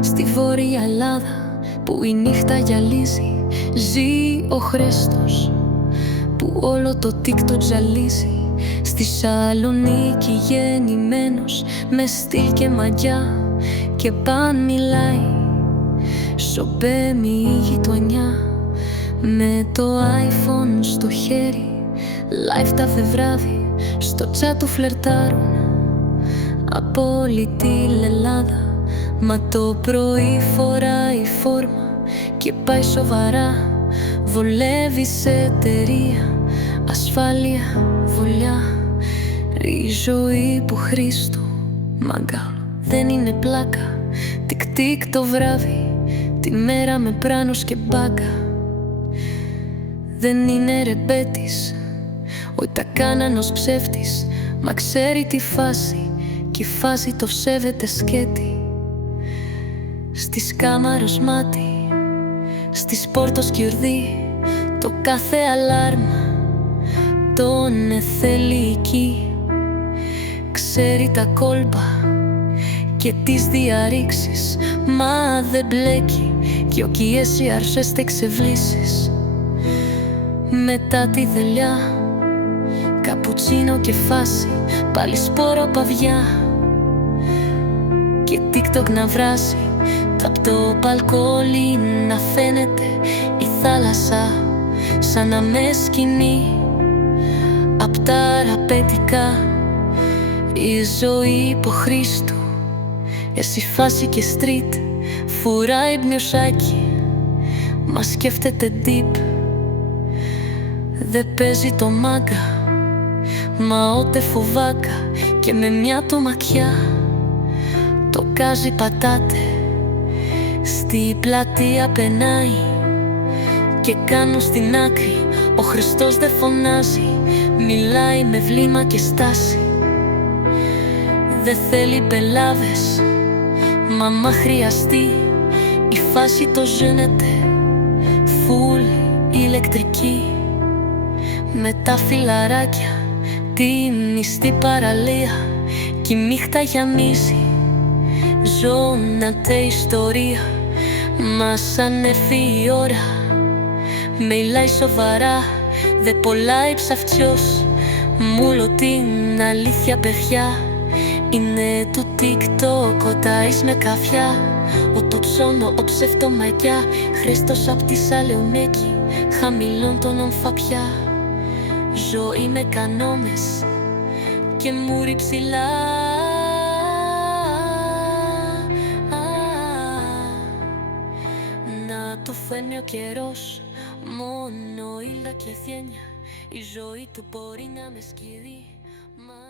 Στη Βόρεια Ελλάδα που η νύχτα γυαλίζει, ζει ο Χρήστος που όλο το TikTok τζαλίζει. Στη Σαλονίκη γεννημένος, με στυλ και μαγιά και παν μιλάει. Σοπέμει η γειτονιά με το iPhone στο χέρι, live κάθε βράδυ στο chat του φλερτάρουν. Απόλυτη λελάδα, μα το πρωί φοράει φόρμα και πάει σοβαρά. Βολεύει σε εταιρεία, ασφάλεια, βολιά. Η ζωή που Χρήστο μαγκάλο δεν είναι πλάκα. Τικ-τικ το βράδυ, τη μέρα με πράνος και μπάκα. Δεν είναι ρεμπέτης, όχι τα κάνανος ψεύτης, μα ξέρει τη φάση κι η φάση το σέβεται σκέτη. Στις κάμαρος μάτι, στις πόρτος κιουρδί, το κάθε αλάρμα τον θέλει εκεί. Ξέρει τα κόλπα και τις διαρρήξεις, μα δεν μπλέκει κι οκιές οι αρσές τα εξευλήσεις. Μετά τη δελιά, καπουτσίνο και φάση, πάλι σπόρο παβιά και TikTok να βράσει. Απ' το μπαλκόνι να φαίνεται η θάλασσα σαν να με σκηνή. Απ' τα ραπετικά η ζωή που Χρήστου, εσύ φάση και street, φουράει μπνιουσάκι, μα σκέφτεται deep. Δε παίζει το μάγκα, μα ότε φοβάκα και με μια του μακιά το κάζι πατάτε. Στη πλατεία πενάει και κάνω στην άκρη, ο Χριστός δεν φωνάζει, μιλάει με βλήμα και στάση. Δε θέλει πελάβες, μα άμα χρειαστεί η φάση το ζένεται φουλ ηλεκτρική. Με τα φιλαράκια, τη μισθή παραλία κι η νύχτα γεμίζει, ζώνατε ιστορία. Μα σαν έρθει η ώρα, μιλάει σοβαρά, δε πολλάει ψαυτιός. Μούλο την αλήθεια παιδιά, είναι του TikTok ο ταΐς με καφιά. Ο το ψώνο, ο ψευτομαγιά, Χρήστος απ' τη Σαλονίκη, χαμηλών των ομφαπιά. Ζωή με κανόνες και μούρι ψηλά. Να το φέρνει ο καιρός, μόνο ήλια και θένια. Η ζωή του μπορεί να με σκυρεί, μα